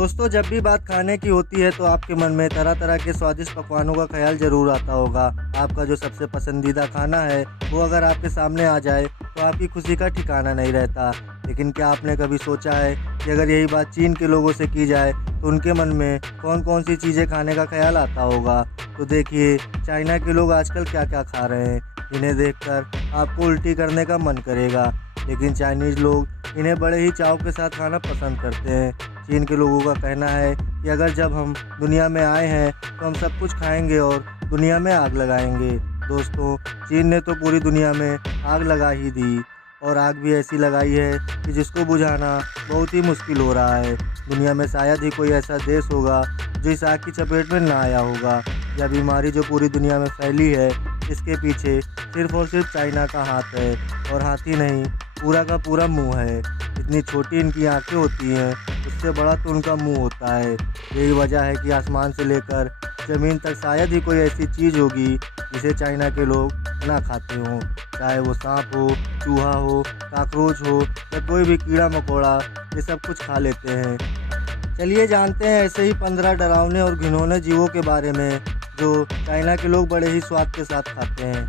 दोस्तों, जब भी बात खाने की होती है तो आपके मन में तरह तरह के स्वादिष्ट पकवानों का ख्याल ज़रूर आता होगा। आपका जो सबसे पसंदीदा खाना है वो अगर आपके सामने आ जाए तो आपकी खुशी का ठिकाना नहीं रहता। लेकिन क्या आपने कभी सोचा है कि अगर यही बात चीन के लोगों से की जाए तो उनके मन में कौन कौन सी चीज़ें खाने का ख्याल आता होगा। तो देखिए, चाइना के लोग आजकल क्या क्या खा रहे हैं। इन्हें देखकर आपको उल्टी करने का मन करेगा, लेकिन चाइनीज़ लोग इन्हें बड़े ही चाव के साथ खाना पसंद करते हैं। चीन के लोगों का कहना है कि अगर जब हम दुनिया में आए हैं तो हम सब कुछ खाएंगे और दुनिया में आग लगाएंगे। दोस्तों, चीन ने तो पूरी दुनिया में आग लगा ही दी, और आग भी ऐसी लगाई है कि जिसको बुझाना बहुत ही मुश्किल हो रहा है। दुनिया में शायद ही कोई ऐसा देश होगा जो इस आग की चपेट में ना आया होगा। यह बीमारी जो पूरी दुनिया में फैली है, इसके पीछे सिर्फ और सिर्फ चाइना का हाथ है, और हाथ ही नहीं, पूरा का पूरा मुंह है। इतनी छोटी इनकी आंखें होती हैं, उससे बड़ा तो उनका मुंह होता है। यही वजह है कि आसमान से लेकर ज़मीन तक शायद ही कोई ऐसी चीज़ होगी जिसे चाइना के लोग ना खाते हों। चाहे वो सांप हो, चूहा हो, काकरोच हो या कोई भी कीड़ा मकोड़ा, ये सब कुछ खा लेते हैं। चलिए जानते हैं ऐसे ही 15 डरावने और घिनौने जीवों के बारे में जो चाइना के लोग बड़े ही स्वाद के साथ खाते हैं।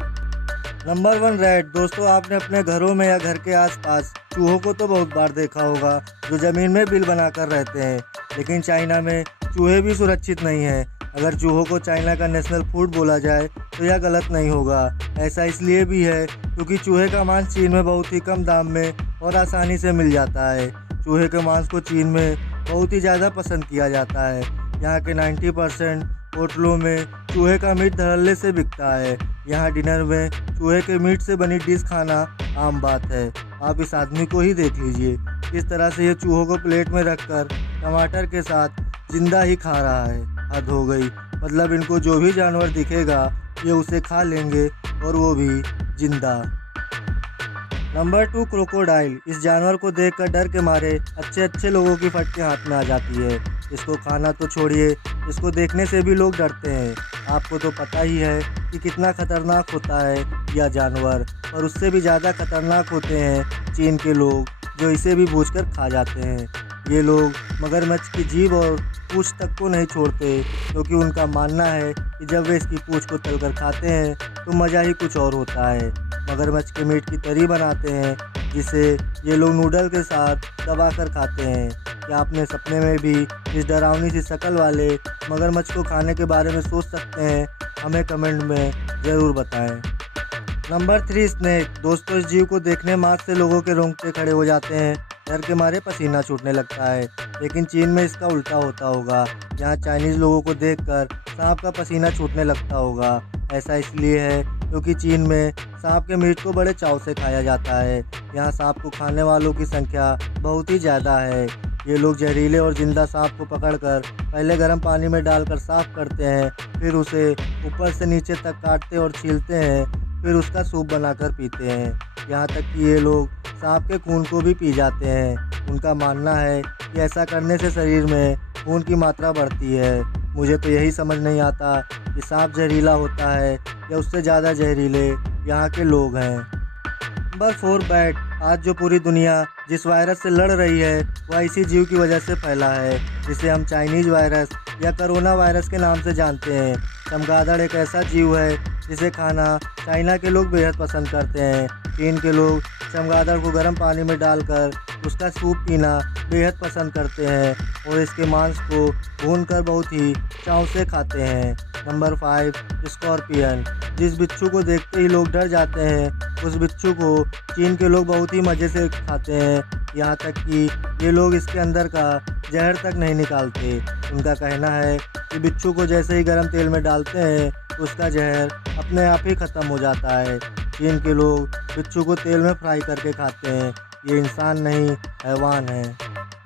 Number 1, rat. दोस्तों, आपने अपने घरों में या घर के आसपास चूहों को तो बहुत बार देखा होगा जो ज़मीन में बिल बनाकर रहते हैं, लेकिन चाइना में चूहे भी सुरक्षित नहीं हैं। अगर चूहों को चाइना का नेशनल फूड बोला जाए तो यह गलत नहीं होगा। ऐसा इसलिए भी है क्योंकि चूहे का मांस चीन में बहुत ही कम दाम में और आसानी से मिल जाता है। चूहे के मांस को चीन में बहुत ही ज़्यादा पसंद किया जाता है। यहाँ के 90% होटलों में चूहे का मीट धड़ल्ले से बिकता है। यहाँ डिनर में चूहे के मीट से बनी डिश खाना आम बात है। आप इस आदमी को ही देख लीजिए, इस तरह से ये चूहों को प्लेट में रखकर टमाटर के साथ जिंदा ही खा रहा है। हद हो गई, मतलब इनको जो भी जानवर दिखेगा ये उसे खा लेंगे, और वो भी जिंदा। Number 2, crocodile. इस जानवर को देखकर डर के मारे अच्छे अच्छे लोगों की फटके हाथ में आ जाती है। इसको खाना तो छोड़िए, इसको देखने से भी लोग डरते हैं। आपको तो पता ही है कि कितना खतरनाक होता है यह जानवर, और उससे भी ज़्यादा खतरनाक होते हैं चीन के लोग, जो इसे भी भूंजकर खा जाते हैं। ये लोग मगरमच्छ की जीभ और पूंछ तक को नहीं छोड़ते, क्योंकि उनका मानना है कि जब वे इसकी पूंछ को तलकर खाते हैं तो मज़ा ही कुछ और होता है। मगरमच्छ के मीट की तरी बनाते हैं, जिसे ये लोग नूडल के साथ दबाकर खाते हैं। क्या आपने सपने में भी इस डरावनी सी शक्ल वाले मगरमच्छ को खाने के बारे में सोच सकते हैं? हमें कमेंट में ज़रूर बताएं। Number 3, snake. दोस्तों, इस जीव को देखने मात्र से लोगों के रोंगटे खड़े हो जाते हैं, डर के मारे पसीना छूटने लगता है। लेकिन चीन में इसका उल्टा होता होगा। यहाँ चाइनीज़ लोगों को देखकर सांप का पसीना छूटने लगता होगा। ऐसा इसलिए है क्योंकि चीन में सांप के मीट को बड़े चाव से खाया जाता है। यहाँ सांप को खाने वालों की संख्या बहुत ही ज़्यादा है। ये लोग जहरीले और जिंदा सांप को पकड़कर पहले गर्म पानी में डालकर साफ करते हैं, फिर उसे ऊपर से नीचे तक काटते और छीलते हैं, फिर उसका सूप बनाकर पीते हैं। यहाँ तक कि ये लोग सांप के खून को भी पी जाते हैं। उनका मानना है कि ऐसा करने से शरीर में खून की मात्रा बढ़ती है। मुझे तो यही समझ नहीं आता कि सांप जहरीला होता है या उससे ज़्यादा जहरीले यहाँ के लोग हैं। Number 4, bat. आज जो पूरी दुनिया जिस वायरस से लड़ रही है वह इसी जीव की वजह से फैला है, जिसे हम चाइनीज़ वायरस या कोरोना वायरस के नाम से जानते हैं। चमगादड़ एक ऐसा जीव है जिसे खाना चाइना के लोग बेहद पसंद करते हैं। चीन के लोग चमगादड़ को गर्म पानी में डालकर उसका सूप पीना बेहद पसंद करते हैं, और इसके मांस को भूनकर बहुत ही चाव से खाते हैं। Number 5, scorpion. जिस बिच्छू को देखते ही लोग डर जाते हैं, उस बिच्छू को चीन के लोग बहुत ही मज़े से खाते हैं। यहाँ तक कि ये लोग इसके अंदर का जहर तक नहीं निकालते। उनका कहना है कि बिच्छू को जैसे ही गर्म तेल में डालते हैं उसका जहर अपने आप ही ख़त्म हो जाता है। चीन के लोग बिच्छू को तेल में फ्राई करके खाते हैं। ये इंसान नहीं, हैवान है।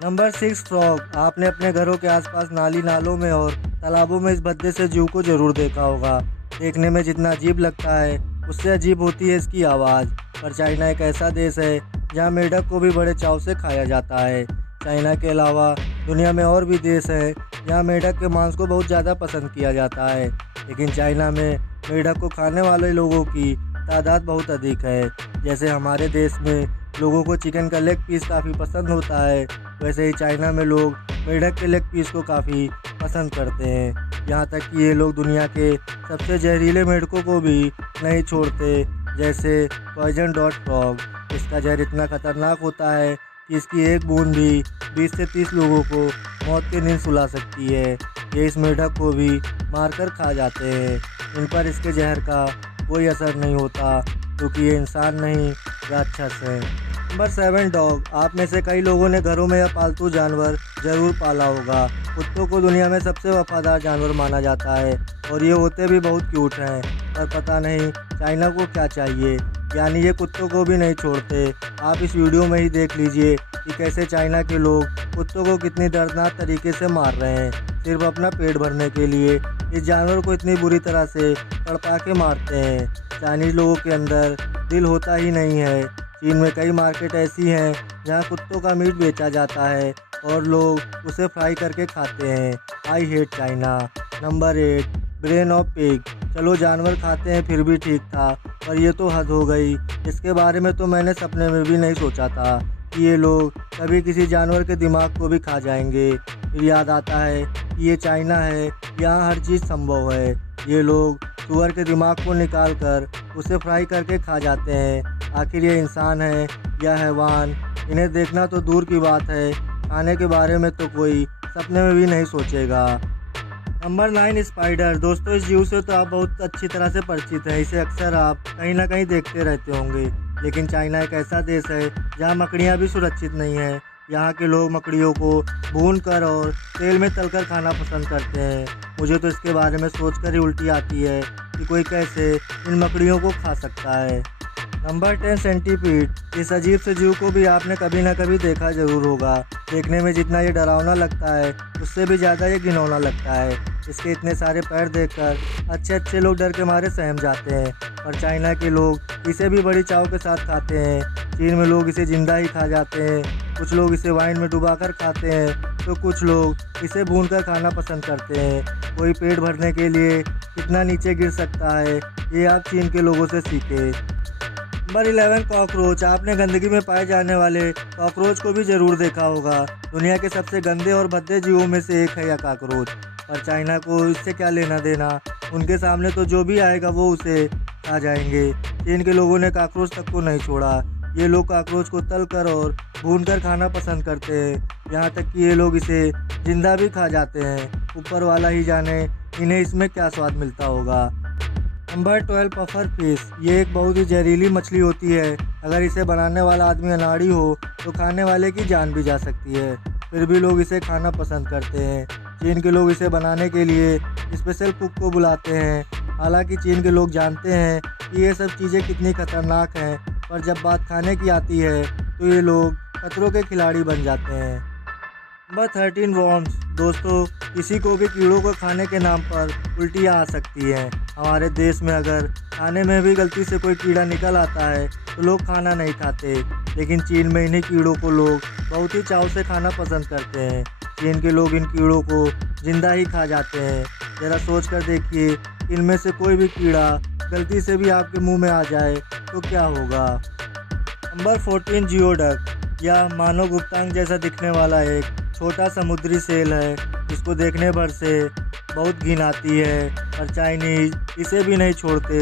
Number 6, frog. आपने अपने घरों के आसपास नाली नालों में और तालाबों में इस भद्दे से जीव को ज़रूर देखा होगा। देखने में जितना अजीब लगता है उससे अजीब होती है इसकी आवाज़। पर चाइना एक ऐसा देश है जहाँ मेढक को भी बड़े चाव से खाया जाता है। चाइना के अलावा दुनिया में और भी देश हैं जहाँ मेढक के मांस को बहुत ज़्यादा पसंद किया जाता है, लेकिन चाइना में मेढक को खाने वाले लोगों की तादाद बहुत अधिक है। जैसे हमारे देश में लोगों को चिकन का लेग पीस काफ़ी पसंद होता है, वैसे ही चाइना में लोग मेढक के लेग पीस को काफ़ी पसंद करते हैं। यहाँ तक कि ये लोग दुनिया के सबसे जहरीले मेढकों को भी नहीं छोड़ते, जैसे पॉइजन डॉट फ्रॉग। इसका जहर इतना खतरनाक होता है कि इसकी एक बूंद भी 20 से 30 लोगों को मौत की नींद सुला सकती है। ये इस मेढक को भी मारकर खा जाते हैं। इन पर इसके जहर का कोई असर नहीं होता, क्योंकि ये इंसान नहीं राक्षस है। Number 7 dog. आप में से कई लोगों ने घरों में यह पालतू जानवर जरूर पाला होगा। कुत्तों को दुनिया में सबसे वफादार जानवर माना जाता है और ये होते भी बहुत क्यूट हैं, पर पता नहीं चाइना को क्या चाहिए, यानी ये कुत्तों को भी नहीं छोड़ते। आप इस वीडियो में ही देख लीजिए कि कैसे चाइना के लोग कुत्तों को कितनी दर्दनाक तरीके से मार रहे हैं, सिर्फ अपना पेट भरने के लिए। इस जानवर को इतनी बुरी तरह से तड़पा के मारते हैं। चाइनीज लोगों के अंदर दिल होता ही नहीं है। चीन में कई मार्केट ऐसी हैं जहां कुत्तों का मीट बेचा जाता है और लोग उसे फ्राई करके खाते हैं। I hate China. Number 8 brain of pig. चलो जानवर खाते हैं फिर भी ठीक था, पर ये तो हद हो गई। इसके बारे में तो मैंने सपने में भी नहीं सोचा था कि ये लोग कभी किसी जानवर के दिमाग को भी खा जाएंगे। फिर याद आता है कि ये चाइना है, यहाँ हर चीज़ संभव है। ये लोग सुअर के दिमाग को निकाल कर उसे फ्राई करके खा जाते हैं। आखिर ये इंसान है या हैवान? इन्हें देखना तो दूर की बात है, खाने के बारे में तो कोई सपने में भी नहीं सोचेगा। Number 9 spider. दोस्तों, इस जीव से तो आप बहुत अच्छी तरह से परिचित हैं। इसे अक्सर आप कहीं ना कहीं देखते रहते होंगे। लेकिन चाइना एक ऐसा देश है जहाँ मकड़ियाँ भी सुरक्षित नहीं हैं। यहाँ के लोग मकड़ियों को भून कर और तेल में तलकर खाना पसंद करते हैं। मुझे तो इसके बारे में सोचकर ही उल्टी आती है कि कोई कैसे इन मकड़ियों को खा सकता है। Number 10 centipede. इस अजीब से जीव को भी आपने कभी ना कभी देखा जरूर होगा। देखने में जितना ये डरावना लगता है, उससे भी ज़्यादा ये घिनौना लगता है। इसके इतने सारे पैर देखकर अच्छे लोग डर के मारे सहम जाते हैं, और चाइना के लोग इसे भी बड़ी चाव के साथ खाते हैं। चीन में लोग इसे जिंदा ही खा जाते हैं, कुछ लोग इसे वाइन में डुबाकर खाते हैं, तो कुछ लोग इसे भूनकर खाना पसंद करते हैं। कोई पेट भरने के लिए कितना नीचे गिर सकता है, ये आप चीन के लोगों से सीखे। Number 11 cockroach. आपने गंदगी में पाए जाने वाले कॉकरोच को भी जरूर देखा होगा। दुनिया के सबसे गंदे और भद्दे जीवों में से एक है यह कॉकरोच, और चाइना को इससे क्या लेना देना। उनके सामने तो जो भी आएगा वो उसे खा जाएंगे। चीन के लोगों ने कॉकरोच तक को नहीं छोड़ा। ये लोग कॉकरोच को तलकर और भूनकर खाना पसंद करते हैं, यहाँ तक कि ये लोग इसे जिंदा भी खा जाते हैं। ऊपर वाला ही जाने इन्हें इसमें क्या स्वाद मिलता होगा। Number 12 puffer fish. ये एक बहुत ही जहरीली मछली होती है। अगर इसे बनाने वाला आदमी अनाड़ी हो तो खाने वाले की जान भी जा सकती है, फिर भी लोग इसे खाना पसंद करते हैं। चीन के लोग इसे बनाने के लिए स्पेशल कुक को बुलाते हैं। हालांकि चीन के लोग जानते हैं कि ये सब चीज़ें कितनी खतरनाक हैं, पर जब बात खाने की आती है तो ये लोग खतरों के खिलाड़ी बन जाते हैं। Number 13 worms. दोस्तों, किसी को भी कीड़ों को खाने के नाम पर उल्टियाँ आ सकती हैं। हमारे देश में अगर खाने में भी गलती से कोई कीड़ा निकल आता है तो लोग खाना नहीं खाते, लेकिन चीन में इन्हीं कीड़ों को लोग बहुत ही चाव से खाना पसंद करते हैं। चीन के लोग इन कीड़ों को जिंदा ही खा जाते हैं। ज़रा सोच कर देखिए, इनमें से कोई भी कीड़ा गलती से भी आपके मुंह में आ जाए तो क्या होगा। Number 14 geoduck. यह मानव गुप्तांग जैसा दिखने वाला एक छोटा समुद्री सेल है, जिसको देखने भर से बहुत घिन आती है, और चाइनीज इसे भी नहीं छोड़ते।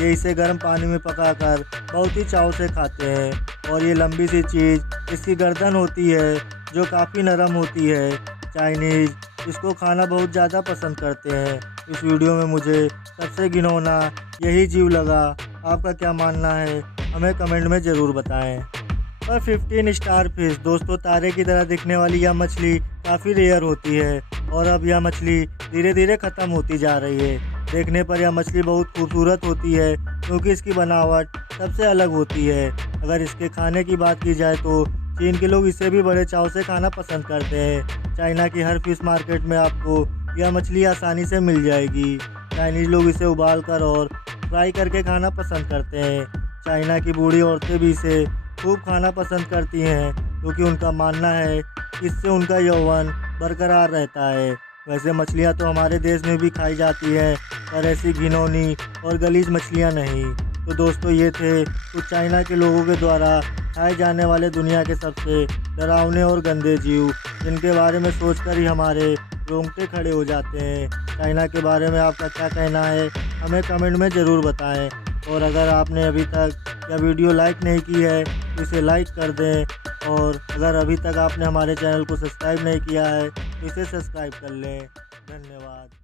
ये इसे गर्म पानी में पकाकर बहुत ही चाव से खाते हैं, और ये लंबी सी चीज़ इसकी गर्दन होती है जो काफ़ी नरम होती है। चाइनीज इसको खाना बहुत ज़्यादा पसंद करते हैं। इस वीडियो में मुझे सबसे घिनौना यही जीव लगा। आपका क्या मानना है, हमें कमेंट में ज़रूर बताएं। और 15 स्टार फिश। दोस्तों, तारे की तरह दिखने वाली यह मछली काफ़ी रेयर होती है, और अब यह मछली धीरे धीरे ख़त्म होती जा रही है। देखने पर यह मछली बहुत खूबसूरत होती है, क्योंकि इसकी बनावट सबसे अलग होती है। अगर इसके खाने की बात की जाए तो चीन के लोग इसे भी बड़े चाव से खाना पसंद करते हैं। चाइना की हर फिश मार्केट में आपको यह मछली आसानी से मिल जाएगी। चाइनीज लोग इसे उबाल कर और फ्राई करके खाना पसंद करते हैं। चाइना की बूढ़ी औरतें भी इसे खूब खाना पसंद करती हैं, क्योंकि उनका मानना है कि इससे उनका यौवन बरकरार रहता है। वैसे मछलियाँ तो हमारे देश में भी खाई जाती हैं, पर ऐसी घिनौनी और गलीज मछलियाँ नहीं। तो दोस्तों ये थे कुछ चाइना के लोगों के द्वारा खाए जाने वाले दुनिया के सबसे डरावने और गंदे जीव, जिनके बारे में सोचकर ही हमारे रोंगटे खड़े हो जाते हैं। चाइना के बारे में आपका क्या कहना है, हमें कमेंट में ज़रूर बताएं। और अगर आपने अभी तक यह वीडियो लाइक नहीं की है तो इसे लाइक कर दें, और अगर अभी तक आपने हमारे चैनल को सब्सक्राइब नहीं किया है तो इसे सब्सक्राइब कर लें। धन्यवाद।